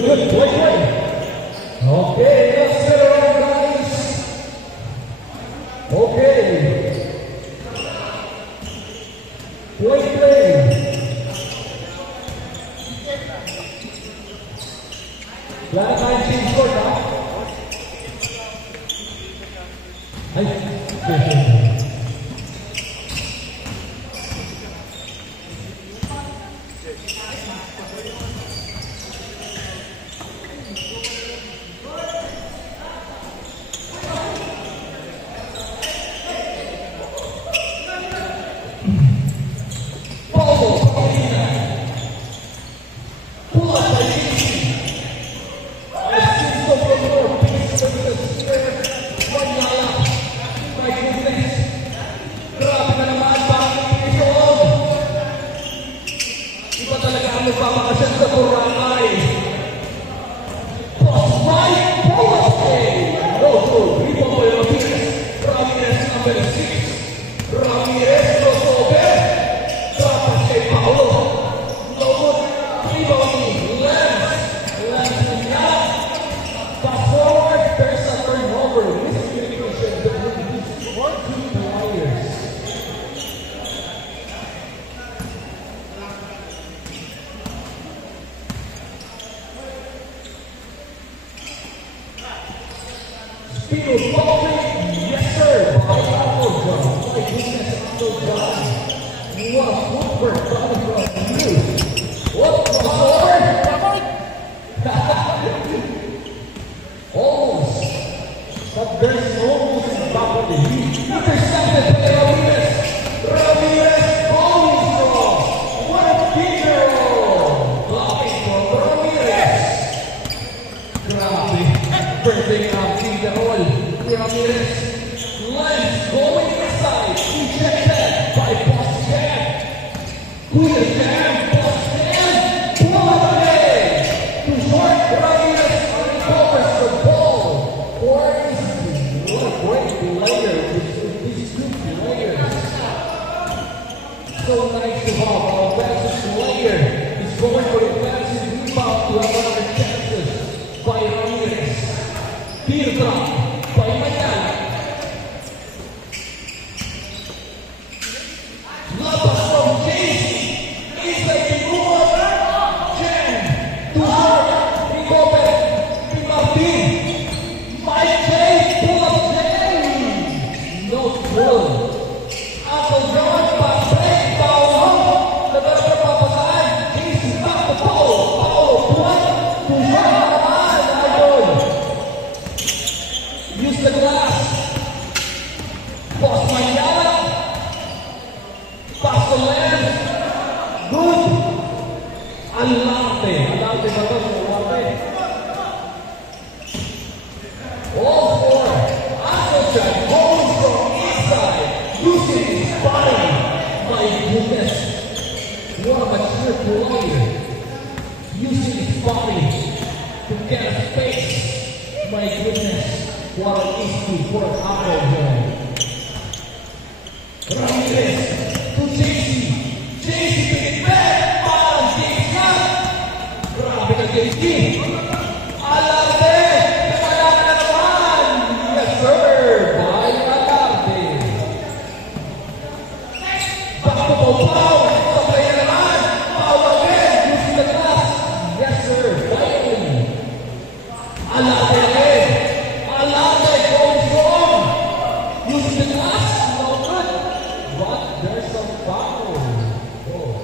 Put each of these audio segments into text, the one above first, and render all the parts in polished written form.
good. Okay, let's get it on, guys. Okay. Play. Wala na tayong change court, ha? Ay, yes sir, by Uncle John. My goodness, Uncle John. What a footwork coming from you. What the forward? Almost. But there's almost in the back of the heat. Intercepted by Ramirez. Ramirez going strong. What a kicker. Blocking from Ramirez. Grabe. Perfect the roll. Ramirez. Lens going inside. Ejected by Boscan. Good jam. Boscan. Pull it away. To short. Ramirez recovers the ball. What a great player. These two players. So nice to have our offensive player. He's going for the offensive rebound to another chances by Ramirez. Teardrop by Mayan. Labas from JC. Inside the goal. Jen. To short. Recover. Martin. Mike J. Pull up Jen. No good. Uncle John. Patrick. Paulo. Nagaraga papasahan. JC. Back to Paulo. Paulo. Buwan. To short. Use the glass. Boss Mayala. Pass the lens. Good. Alante. Alante ba ito? All four. Asochan goes from inside. Using his body. My goodness. What a mature player. Using his body to get a space. My goodness. What an easy for Uncle John. Ramirez to JC. JC to get back. JC. Grabe ka JC. Alante. Kaya na naman. Yes sir. By Alante. Back to Pau. Sabay na naman. Pau again. Using the glass. Yes sir. By Alante again. Alante going strong. Using the glass. No good. But there's some foul. Oh.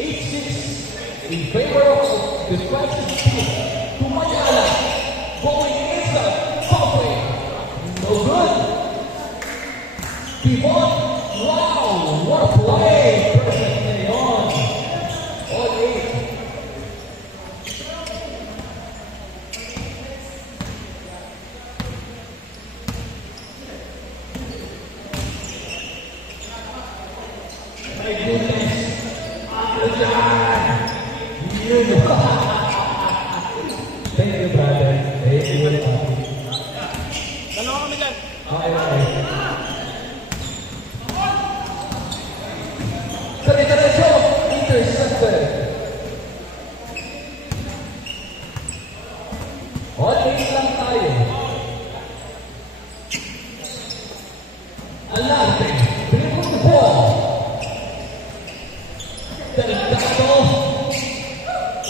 8-6 in favor of defensive team. To Mayala. Going inside. Halfway. No good. Pivot. Wow. What a play. Perfectly on. On 8. My goodness. Uncle John. Thank you, brother. Thank you. Dalawa kami dyan. Okay. Diretso.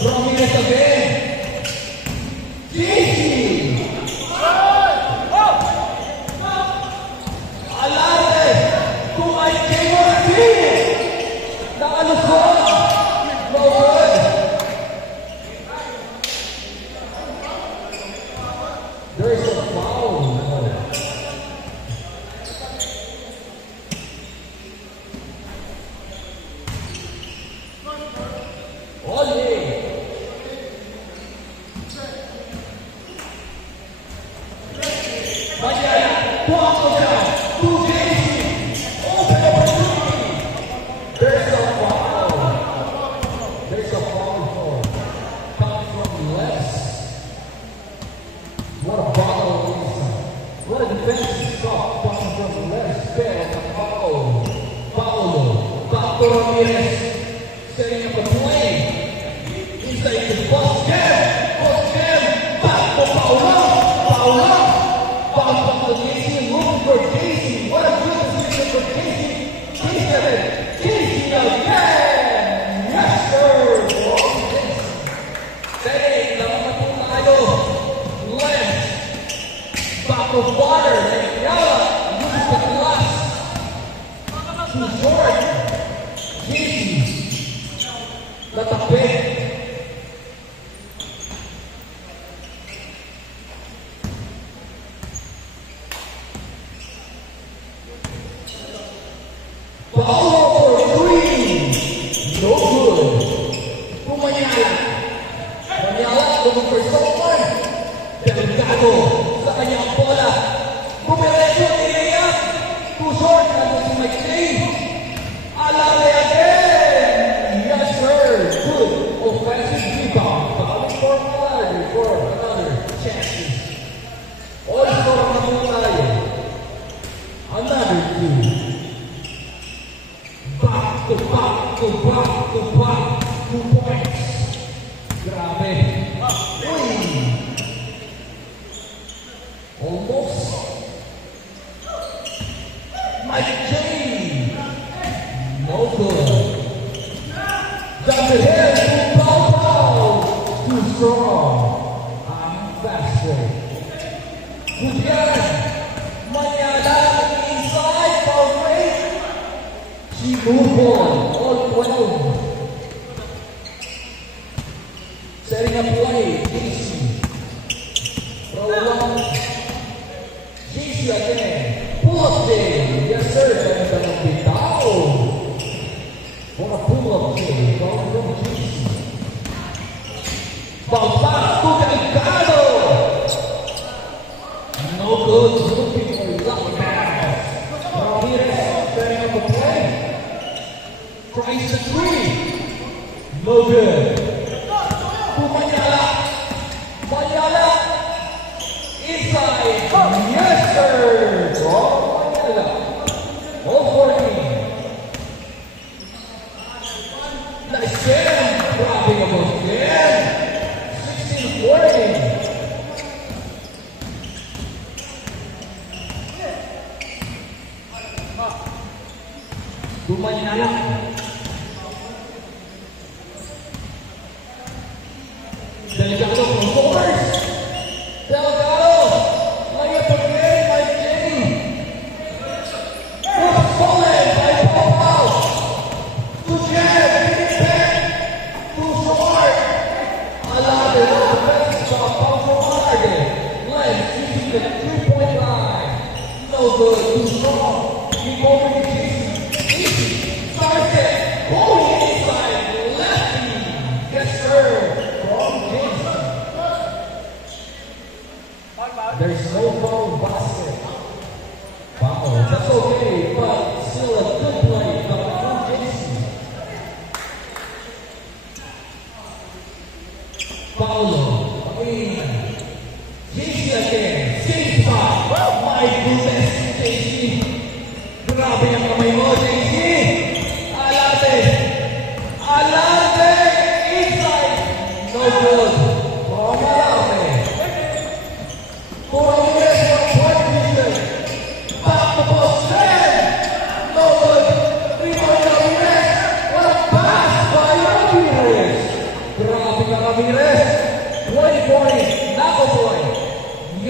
Ramirez again. JC. Alarte. To my favorite team. Nakalusot. No good. There's a foul. Ramirez setting up a play. Inside the box jam. Back to Paolo. Bounce back to Casey and looking for Casey. What a good position for Casey. Casey again. Yes, sir. Setting naman na po tayo. Left. Back to Water. Yala. Loses the glass. Too short. Natapit. Paolo for three. No good. Pumanyala. Looking for someone. Delgado sa kanyang bola. Bumiretso, niliyap. Too short. Nandun si McLean. Alare again. Yes, sir. Good offensive rebound. Balik for Alare for another chance. Also, tayo. Another two. Back to back. 2 points. Grabe. Uy. Almost. Mike J. No good. Jump ahead. Too strong. I'm faster. Good guy. Manyada inside. Foul rate. She moved on. All 12. Setting up play. JC. Roll one. JC again. Pull up day. Yes, sir. Ganda ng bitaw. For a pull up day. Going from JC. Bounce back to Delgado. No good. Looking for luck pass. Ramirez setting up the play. Tries the three. No good. Manyala. Inside. Yes, sir. Manyala. All 14. Nice jam. Grabbing about again. 16-14. Manyala. Delgado from forwards. Delgado. Layup again by Jenny. Stolen by Paul. Good jab. Big back. Too short. Alade. The best shot. Paul from Alade. Lens using the 3-point line. No good. Too strong. Keep over the Casey. Starts it. Going inside. Lefty. Yes, sir. There's no foul basket. Wow, that's okay, but still a good play from JC. Paolo, again. JC again. Same spot. My goodness, JC. Grabe ang kamay mo, JC. Alate. Inside. No good.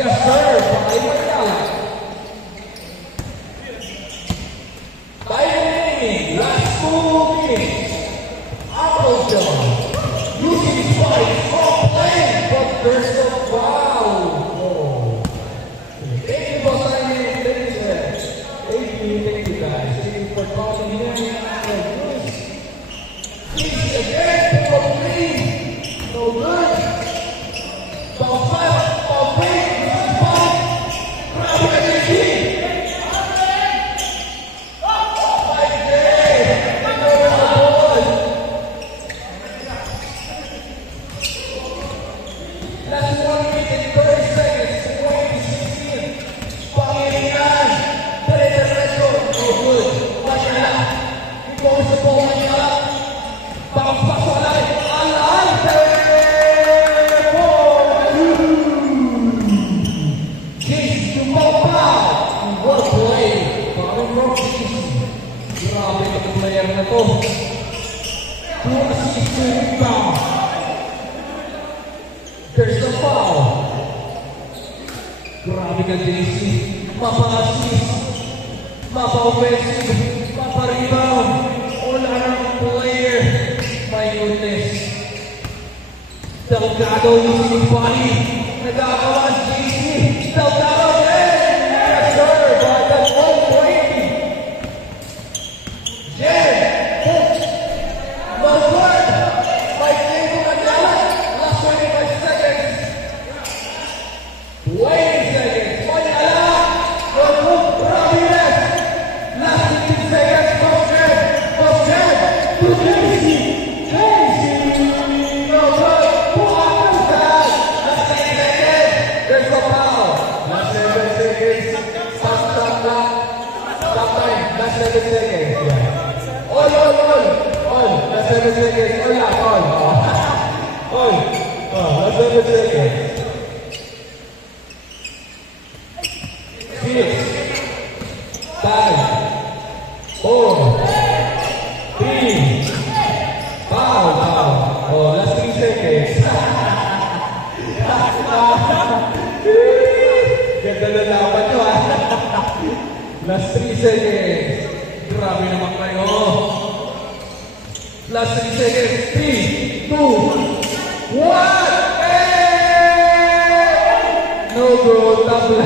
Yes, sir. Patay mo yan. Time remaining. Last 2 minutes. Appleton using his body from playing, but there's a foul. Oh. Thank you for signing. Thank you guys. Thank you for calling here. Please again for three. No good. About 5, about 3, about 5. Grab it again. Last 1 minute and 30 seconds. 2016. Pangilinan. Diretso. No good. Pangilinan. He goes the ball. Pangilinan. Pangpas wala. Alante. James Tumapa. Well played. Parang Rocky. Grabe na player na to. 2 assists, 2 rebounds. There's a foul. Grabe ka, JC. Mapa-assist, mapa-offensive, mapa-rebound. All-around player. My goodness. Delgado using his body. Nagagawa si JC. Delgado again. Yes, sir. But that's 120. Jen. No good. My game to Mandela. Last 25 seconds. 20 seconds. Mandela. No good. Ramirez. Last 15 seconds. Posted. Posted. To Casey. Casey. No good. Last 10 seconds. There's a foul. Last 7 seconds. Stop clock. Stop time. Last 7 seconds. All. Last 7 seconds. All. Last 7 seconds. 6, 5, 4, 3, foul. Oh, last 3 seconds. Ganda na dapat nyo ah. Last 3 seconds. Grabe naman kayo. Last 3 seconds. 3, 2, 1. Hey! No good. Tabla.